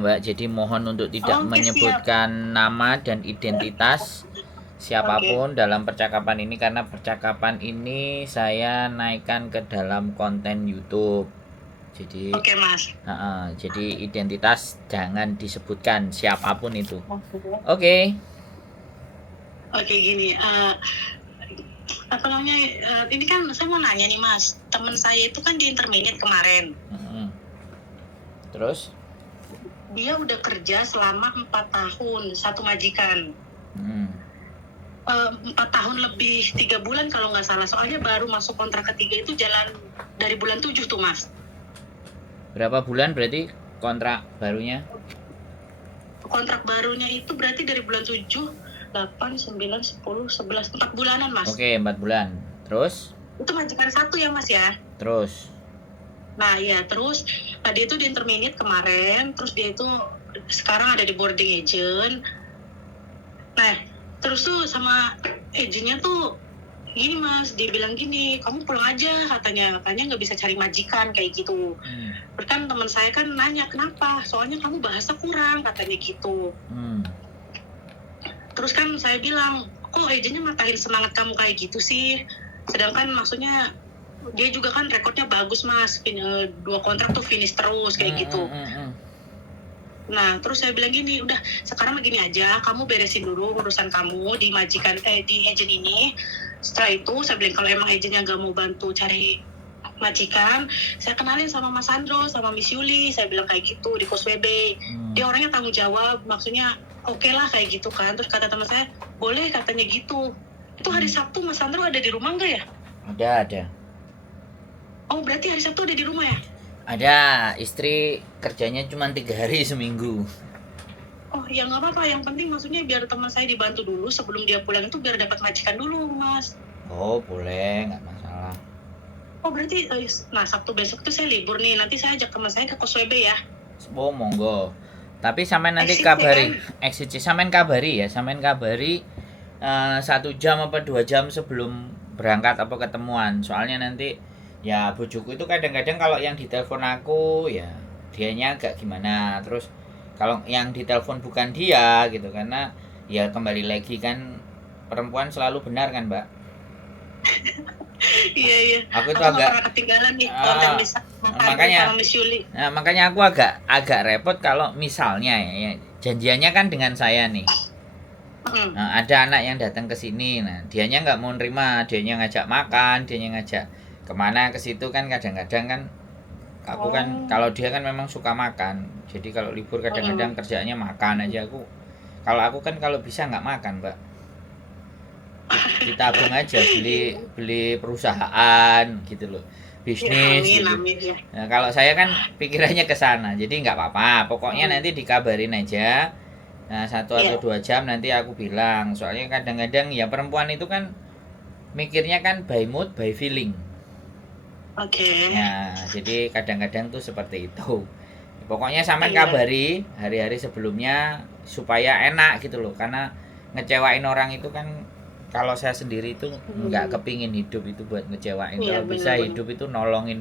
Mbak, jadi mohon untuk tidak Oke, siap. menyebutkan nama dan identitas Oke. siapapun dalam percakapan ini karena percakapan ini saya naikkan ke dalam konten YouTube. Jadi, Oke, Mas. jadi identitas jangan disebutkan siapapun itu. Oke. Oke. Oke, gini. Apa namanya? Ini kan saya mau nanya nih, Mas. Teman saya itu kan di intermediate kemarin. Mm-mm. Terus? Dia udah kerja selama 4 tahun, satu majikan. 4 tahun lebih 3 bulan kalau nggak salah. Soalnya baru masuk kontrak ketiga itu jalan dari bulan 7 tuh, Mas. Berapa bulan berarti kontrak barunya? Kontrak barunya itu berarti dari bulan 7, 8, 9, 10, 11, 4 bulanan, Mas. Oke, 4 bulan. Terus? Itu majikan satu ya, Mas ya. Terus? Nah, ya terus dia itu di intermediate kemarin, terus dia itu sekarang ada di boarding agent. Nah, terus tuh sama agentnya tuh gini, Mas, dia bilang gini, kamu pulang aja, katanya nggak bisa cari majikan kayak gitu. Terus kan teman saya kan nanya kenapa, soalnya kamu bahasa kurang, katanya gitu. Terus kan saya bilang, kok agentnya matahin semangat kamu kayak gitu sih, sedangkan maksudnya dia juga kan rekodnya bagus, Mas, 2 kontrak tuh finish terus kayak gitu. Nah, terus saya bilang gini, udah sekarang begini aja, kamu beresin dulu urusan kamu di majikan di agent ini. Setelah itu saya bilang kalau emang agentnya nggak mau bantu cari majikan, saya kenalin sama Mas Sandro, sama Miss Yuli, saya bilang kayak gitu di Kos WB. Dia orangnya tanggung jawab, maksudnya oke lah kayak gitu kan. Terus kata teman saya, boleh katanya gitu. Itu hari Sabtu Mas Sandro ada di rumah nggak ya? Ada. Oh, berarti hari Sabtu ada di rumah ya? Ada, istri kerjanya cuma 3 hari seminggu. Oh, ya nggak apa-apa. Yang penting maksudnya biar teman saya dibantu dulu sebelum dia pulang itu biar dapat majikan dulu, Mas. Oh, boleh, nggak masalah. Oh, berarti nah Sabtu besok tuh saya libur nih. Nanti saya ajak teman saya ke Kos WB ya. Oh, monggo. Tapi sampean nanti Exit kabari, kan? sampean kabari ya, sampean kabari 1 jam apa 2 jam sebelum berangkat apa ketemuan. Soalnya nanti ya bojoku itu kadang-kadang kalau yang ditelepon aku ya dianya agak gimana. Terus kalau yang ditelepon bukan dia gitu karena ya kembali lagi kan perempuan selalu benar kan, Mbak? Iya, iya. Aku itu Aku nggak agak pernah ketinggalan nih konten bisa makanya sama Miss Yuli. makanya aku agak repot kalau misalnya ya, janjiannya kan dengan saya nih. Nah, ada anak yang datang ke sini, nah dianya nggak mau nerima, dianya ngajak makan, dianya ngajak kemana ke situ kan kadang-kadang kan aku kan kalau dia kan memang suka makan, jadi kalau libur kadang-kadang kerjaannya makan aja aku. Kalau aku kan kalau bisa nggak makan, Mbak, ditabung aja beli beli perusahaan gitu loh, Ya, bisnis amin, gitu. amin ya. Nah, kalau saya kan pikirannya ke sana, jadi nggak apa-apa, pokoknya nanti dikabarin aja. Nah, 1 atau 2 jam nanti aku bilang, soalnya kadang-kadang ya perempuan itu kan mikirnya kan by mood, by feeling. Oke. Ya, jadi kadang-kadang tuh seperti itu. Pokoknya sampean Iya. kabari hari-hari sebelumnya supaya enak gitu loh, karena ngecewain orang itu kan kalau saya sendiri itu nggak kepingin hidup itu buat ngecewain. Iya, Kalau bisa benar-benar. hidup itu nolongin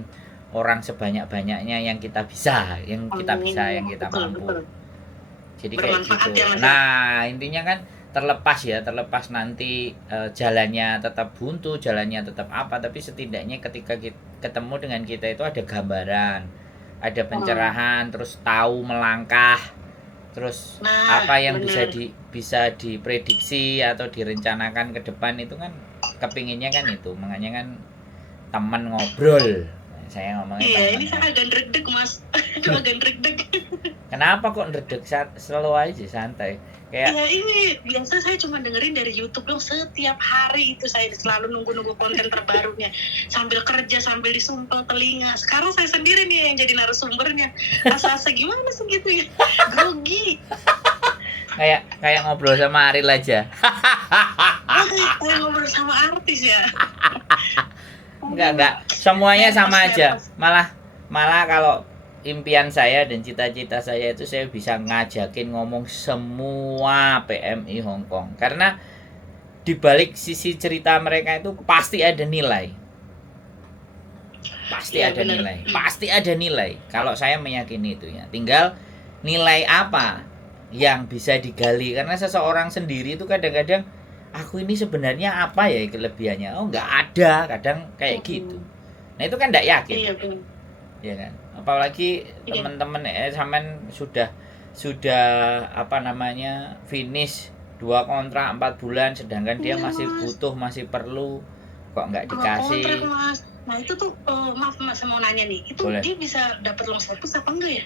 orang sebanyak-banyaknya yang kita bisa, Amin. yang kita Betul, mampu. betul. Jadi kayak Bermanfaat gitu. ya, Mas ya. Nah, intinya kan terlepas nanti jalannya tetap buntu, jalannya tetap apa, tapi setidaknya ketika ketemu dengan kita itu ada gambaran, ada pencerahan, terus tahu melangkah, terus Nah, apa yang benar. bisa diprediksi atau direncanakan ke depan itu kan kepinginnya kan itu, makanya kan teman ngobrol. Saya ngomongnya Iya, teman ini saya ngobrol. agak ndredeg, Mas. Aduh, agak ndredeg. Kenapa kok ndredeg, slow aja santai. Kayak Iya, ini biasa saya cuma dengerin dari YouTube dong. Setiap hari itu saya selalu nunggu-nunggu konten terbarunya. Sambil kerja, sambil disumpel telinga. Sekarang saya sendiri nih yang jadi narasumbernya. Asa-asa gimana sih gitu ya? Grogi. kayak kayak ngobrol sama Aril aja. Saya ngobrol sama artis ya. Enggak, semuanya sama aja. Nervous. Malah kalau impian saya dan cita-cita saya itu saya bisa ngajakin ngomong semua PMI Hong Kong, karena di balik sisi cerita mereka itu pasti ada nilai. Iya, benar. Pasti ada nilai kalau saya meyakini itu ya. Tinggal nilai apa yang bisa digali, karena seseorang sendiri itu kadang-kadang aku ini sebenarnya apa ya kelebihannya, oh nggak ada, kadang kayak gitu. Nah itu kan nggak yakin. Iya benar. Ya kan, apalagi Iya. teman-teman sampean sudah apa namanya finish 2 kontrak 4 bulan, sedangkan dia Iya, masih Mas. butuh, masih perlu, kok nggak 2 dikasih. kontrak, Mas. Nah itu tuh maaf Mas, saya mau nanya nih, itu Boleh. dia bisa dapat long service apa enggak ya?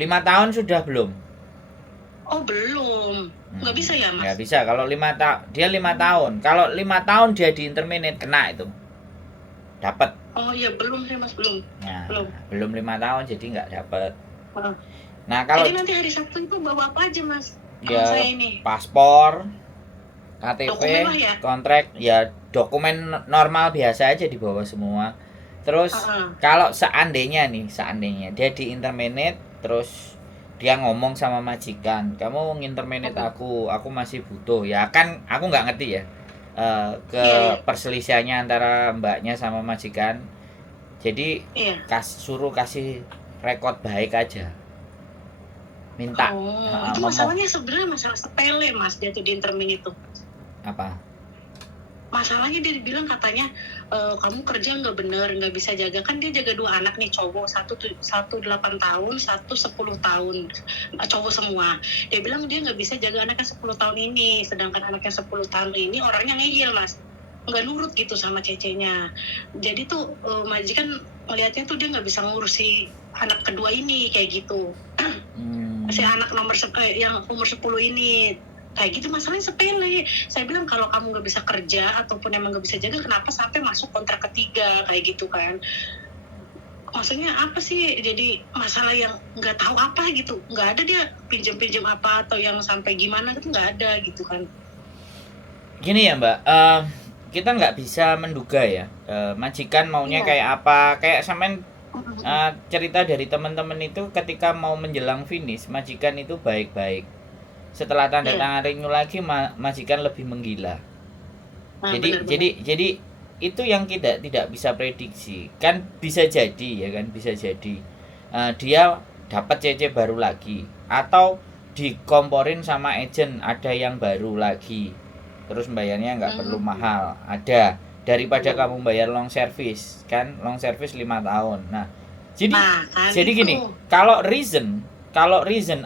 5 tahun sudah belum? Oh belum, nggak bisa ya Mas? Nggak bisa, kalau dia 5 tahun, kalau 5 tahun dia di interminate kena itu, dapat. Oh iya belum sih Mas, belum. Nah, Belum. belum 5 tahun jadi nggak dapat. Heeh. Nah kalau Jadi nanti hari Sabtu itu bawa apa aja Mas? ya Kalau saya ini paspor, KTP, dokumen lah ya. kontrak, ya dokumen normal biasa aja dibawa semua. Terus kalau seandainya dia di interminate, terus dia ngomong sama majikan, kamu nginterminate aku masih butuh, ya kan aku nggak ngerti ya perselisihannya antara mbaknya sama majikan. Jadi suruh kasih rekod baik aja, minta. Itu masalahnya sebenarnya masalah sepele Mas, dia tuh di intermin itu. Apa? Masalahnya dia bilang katanya kamu kerja nggak bener, nggak bisa jaga, kan dia jaga 2 anak nih cowok, satu 8 tahun, satu 10 tahun, cowok semua. Dia bilang dia nggak bisa jaga anaknya 10 tahun ini, sedangkan anaknya 10 tahun ini orangnya ngeyel Mas, nggak nurut gitu sama cecenya. Jadi tuh majikan melihatnya tuh dia nggak bisa ngurusi anak kedua ini kayak gitu. Si anak yang umur 10 ini kayak gitu, masalahnya sepele. Saya bilang kalau kamu nggak bisa kerja ataupun emang nggak bisa jaga, kenapa sampai masuk kontrak ketiga kayak gitu kan? Maksudnya apa sih? Jadi masalah yang nggak tahu apa gitu, nggak ada dia pinjam apa atau yang sampai gimana itu nggak ada gitu kan? Gini ya Mbak, kita nggak bisa menduga ya majikan maunya kayak apa. Kayak sampean cerita dari teman-teman itu ketika mau menjelang finish, majikan itu baik-baik. Setelah tanda tangan renew lagi, majikan lebih menggila. Jadi itu yang kita tidak bisa prediksi. Kan bisa jadi ya kan, bisa jadi dia dapat CC baru lagi, atau dikomporin sama agent ada yang baru lagi. Terus bayarnya nggak perlu mahal, ada, daripada kamu bayar long service, kan long service 5 tahun. Nah, jadi gini, kalau reason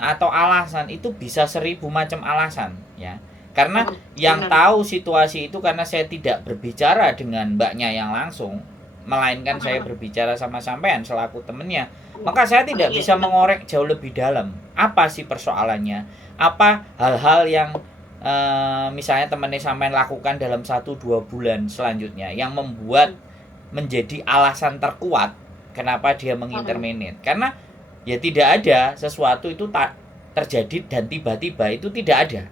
atau alasan itu bisa 1000 macam alasan ya. Karena yang tahu situasi itu karena saya tidak berbicara dengan mbaknya yang langsung, melainkan saya berbicara sama sampean selaku temennya. Maka saya tidak bisa mengorek jauh lebih dalam. Apa sih persoalannya? Apa hal-hal yang misalnya temennya sampean lakukan dalam 1-2 bulan selanjutnya yang membuat menjadi alasan terkuat kenapa dia menginterminate. Karena ya tidak ada sesuatu itu tak terjadi dan tiba-tiba, itu tidak ada.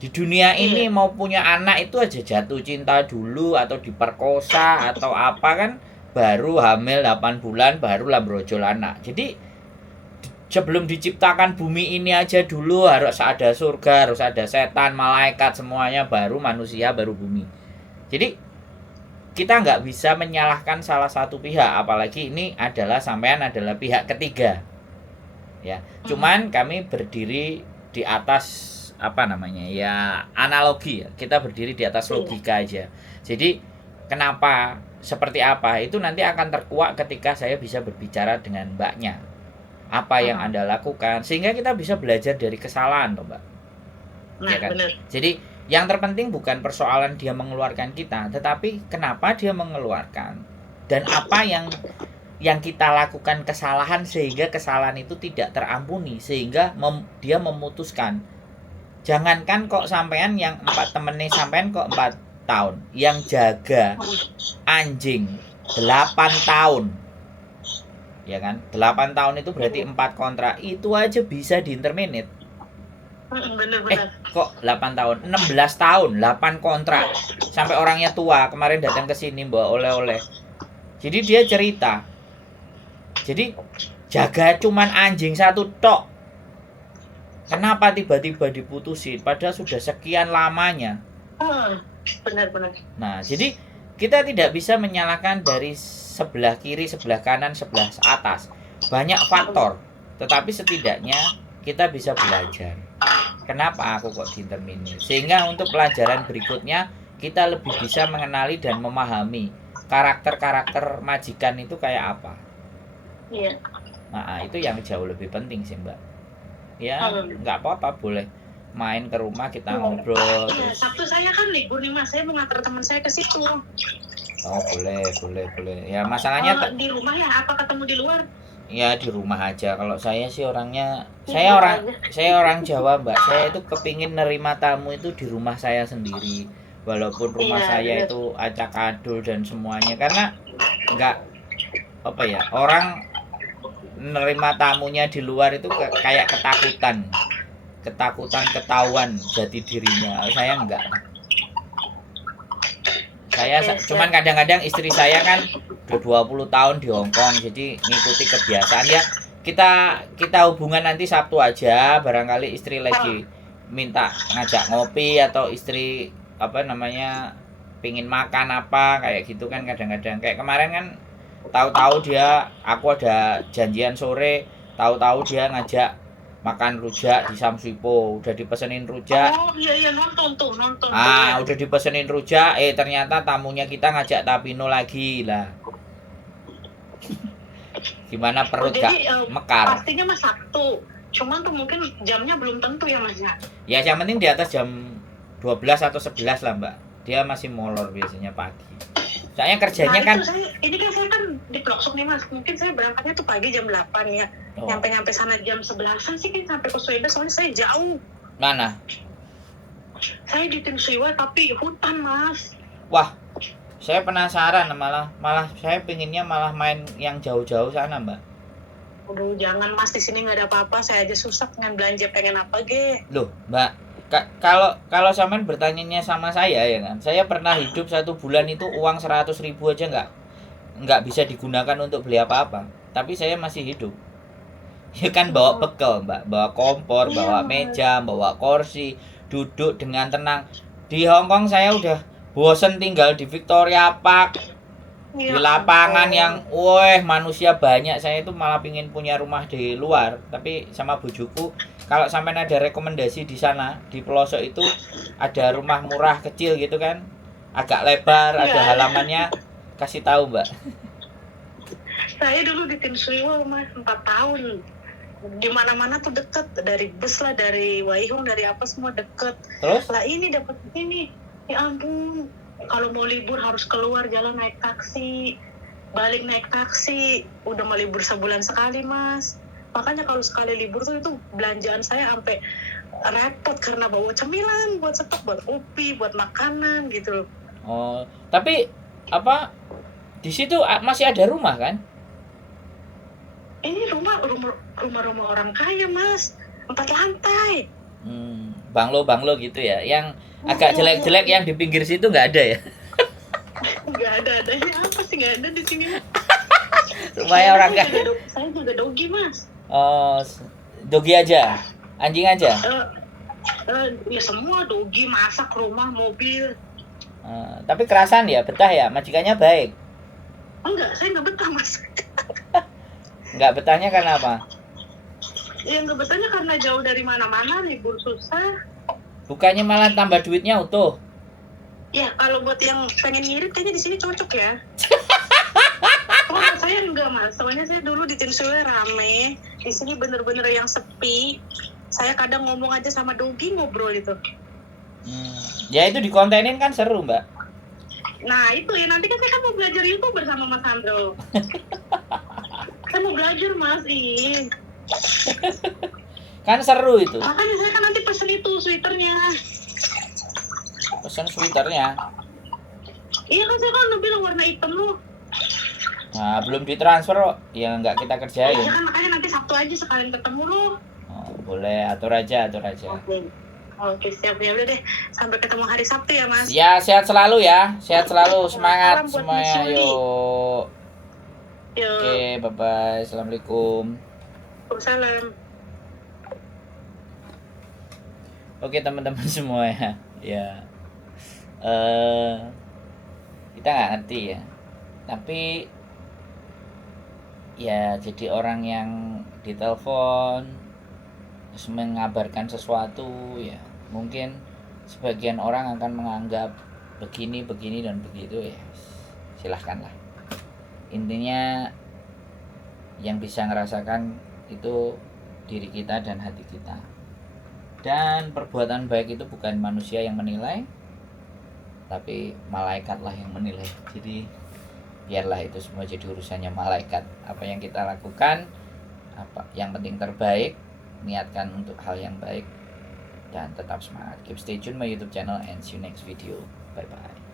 Di dunia ini mau punya anak itu aja jatuh cinta dulu, atau diperkosa atau apa kan, baru hamil 8 bulan barulah brojol anak. Jadi sebelum diciptakan bumi ini aja dulu harus ada surga, harus ada setan, malaikat, semuanya, baru manusia, baru bumi. Jadi kita nggak bisa menyalahkan salah satu pihak, apalagi ini adalah sampean adalah pihak ketiga ya. Cuman kami berdiri di atas apa namanya ya, analogi ya, kita berdiri di atas logika aja. Jadi kenapa, seperti apa, itu nanti akan terkuak ketika saya bisa berbicara dengan mbaknya, apa yang Anda lakukan, sehingga kita bisa belajar dari kesalahan toh Mbak. Ya kan? Bener. Jadi yang terpenting bukan persoalan dia mengeluarkan kita, tetapi kenapa dia mengeluarkan, dan apa yang kita lakukan kesalahan sehingga kesalahan itu tidak terampuni, sehingga dia memutuskan. Jangankan kok sampean yang 4 temennya sampean kok 4 tahun, yang jaga anjing 8 tahun. Ya kan? 8 tahun itu berarti 4 kontrak, itu aja bisa diinterminate. Bener. Kok 8 tahun, 16 tahun, 8 kontrak, sampai orangnya tua, kemarin datang ke sini bawa oleh-oleh. Jadi dia cerita, jadi jaga cuman anjing 1 tok, kenapa tiba-tiba diputusin padahal sudah sekian lamanya. Benar. Nah, jadi kita tidak bisa menyalahkan dari sebelah kiri, sebelah kanan, sebelah atas. Banyak faktor. Tetapi setidaknya kita bisa belajar. Kenapa aku kok diinterminir? Sehingga untuk pelajaran berikutnya kita lebih bisa mengenali dan memahami karakter-karakter majikan itu kayak apa. Iya. Nah, itu yang jauh lebih penting sih, Mbak. Ya, nggak apa-apa, boleh main ke rumah kita ngobrol. Iya, Sabtu saya kan libur nih Mas, saya mau ngantar teman saya ke situ. Oh, boleh. Ya, masalahnya di rumah ya, apa ketemu di luar? Ya di rumah aja. Kalau saya sih orangnya, saya orang Jawa, Mbak. Saya itu kepingin nerima tamu itu di rumah saya sendiri. Walaupun rumah saya itu acak adul dan semuanya, karena nggak apa ya, orang nerima tamunya di luar itu kayak ketakutan ketahuan jati dirinya. Saya enggak. Saya cuman kadang-kadang istri saya kan udah 20 tahun di Hong Kong, jadi ngikuti kebiasaan ya. Kita hubungan nanti Sabtu aja, barangkali istri lagi minta ngajak ngopi atau istri apa namanya pingin makan apa kayak gitu kan, kadang-kadang kayak kemarin kan tahu-tahu aku ada janjian sore, tahu-tahu dia ngajak makan rujak di Samswipo, udah dipesenin rujak. Oh iya nonton. Udah dipesenin rujak, ternyata tamunya kita ngajak Tapino lagi lah. Gimana perut gak mekar? Pastinya Mas Sabtu, cuman tuh mungkin jamnya belum tentu ya Mas ya. Ya yang penting di atas jam 12 atau 11 lah Mbak. Dia masih molor biasanya pagi. Soalnya kerjanya kan ini kan saya kan di Ploksuk nih Mas, mungkin saya berangkatnya tuh pagi jam 8 ya. Nyampe sana jam 11-an sih kan, sampai ke Sueda, soalnya saya jauh. Mana? Saya di Tim Siwa tapi hutan Mas. Wah, saya penasaran, malah saya pinginnya malah main yang jauh-jauh sana Mbak. Aduh jangan Mas, di sini nggak ada apa-apa, saya aja susah pengen belanja, pengen apa ge. Loh Mbak, kalau sampean bertanyanya sama saya ya kan, saya pernah hidup 1 bulan itu uang 100.000 aja nggak bisa digunakan untuk beli apa-apa, tapi saya masih hidup. Ya kan bawa bekal Mbak, bawa kompor, bawa meja, bawa kursi, duduk dengan tenang. Di Hong Kong saya udah bosen tinggal di Victoria Park, di lapangan yang manusia banyak. Saya itu malah pingin punya rumah di luar, tapi sama bujuku, kalau sampai ada rekomendasi di sana, di pelosok itu ada rumah murah kecil gitu kan, agak lebar, ada halamannya, kasih tahu Mbak. Saya dulu di Tim Suiwa Mas 4 tahun. Di mana-mana tuh deket, dari bus lah, dari Waihong, dari apa semua deket. Terus? Lah ini dapat ini, ya ampun, kalau mau libur harus keluar jalan naik taksi, balik naik taksi, udah mau libur sebulan sekali Mas. Makanya kalau sekali libur tuh itu belanjaan saya sampai repot karena bawa cemilan buat stok, buat kopi, buat makanan gitu loh. Oh, tapi apa di situ masih ada rumah kan? Ini rumah orang kaya Mas, 4 lantai. Banglo gitu ya, yang agak jelek-jelek yang di pinggir situ nggak ada ya? Nggak ada apa sih, nggak ada di sini. Rumahnya orang kaya. Saya juga dogi Mas. Oh, dogi aja, anjing aja? Ya semua, dogi, masak, rumah, mobil. Tapi kerasan ya, betah ya, majikannya baik? Enggak, saya nggak betah Mas. Nggak betahnya karena apa? Ya nggak betahnya karena jauh dari mana-mana, libur susah. Bukannya malah tambah duitnya utuh? Ya kalau buat yang pengen ngirit kayaknya di sini cocok ya. Oh saya enggak Mas, soalnya saya dulu di Tim Suwe rame, di sini bener-bener yang sepi. Saya kadang ngomong aja sama dogi, ngobrol itu. Ya itu dikontenin kan seru Mbak. Nah itu ya, nanti kan saya kan mau belajar itu bersama Mas Andro. Saya mau belajar Mas, kan seru itu. Makanya saya kan nanti pesen itu sweaternya. Pesen sweaternya? Iya kan saya kan udah bilang warna hitam loh. Nah belum ditransfer kok, ya nggak kita kerjain. Iya kan, makanya nanti Sabtu aja sekalian ketemu loh. Oh, boleh, atur aja. Oke, siap ya, udah deh. Sampai ketemu hari Sabtu ya Mas. Ya, sehat selalu ya, semangat semuanya, yuk. Oke, bye-bye, assalamualaikum. Waalaikumsalam. Oke teman-teman semua ya, kita nggak ngerti ya, tapi ya jadi orang yang ditelepon, terus mengabarkan sesuatu, ya mungkin sebagian orang akan menganggap begini dan begitu, ya silahkanlah. Intinya yang bisa ngerasakan itu diri kita dan hati kita. Dan perbuatan baik itu bukan manusia yang menilai, tapi malaikatlah yang menilai. Jadi biarlah itu semua jadi urusannya malaikat. Apa yang kita lakukan, apa yang penting terbaik, niatkan untuk hal yang baik, dan tetap semangat. Keep stay tune my YouTube channel and see you next video. Bye bye.